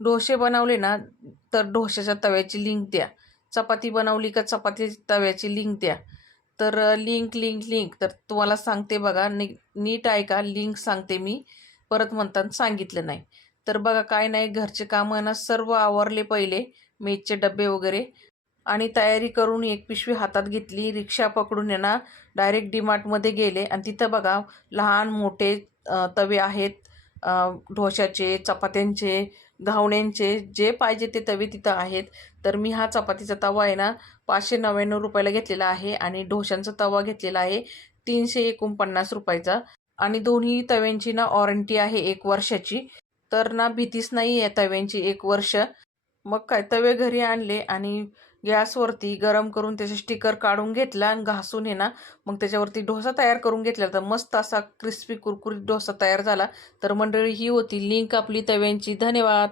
डोसे बनवले ना, तर डोश्याच्या तव्याची लिंक द्या. चपाती बनवली का चपाती तव्याची लिंक द्या. तर लिंक तर तुम्हाला सांगते बघा, नीट ऐका, लिंक सांगते मी. परत म्हणतात सांगितलं नाही. तर बघा काय नाही, घरचे कामं ना सर्व आवरले पहिले, मेसचे डब्बे वगैरे, आणि तयारी करून एक पिशवी हातात घेतली. रिक्षा पकडून आहे ना डायरेक्ट डीमार्टमध्ये गेले आणि तिथं बघा लहान मोठे तवे आहेत. डोश्याचे, चपात्यांचे, घावण्यांचे, जे पाहिजे ते तवे तिथं आहेत. तर मी हा चपातीचा तवा आहे ना ₹599 घेतलेला आहे आणि डोशांचा तवा घेतलेला आहे ₹349 आणि दोन्ही तव्यांची ना वॉरंटी आहे 1 वर्षाची. तर ना भीतीच नाही आहे तव्यांची 1 वर्ष. मग काय तवे घरी आणले आणि गॅसवरती गरम करून त्याचे स्टिकर काढून घेतला आणि घासून आहे ना मग त्याच्यावरती डोसा तयार करून घेतला. तर मस्त असा क्रिस्पी कुरकुरीत डोसा तयार झाला. तर मंडळी ही होती लिंक आपली तव्यांची. धन्यवाद.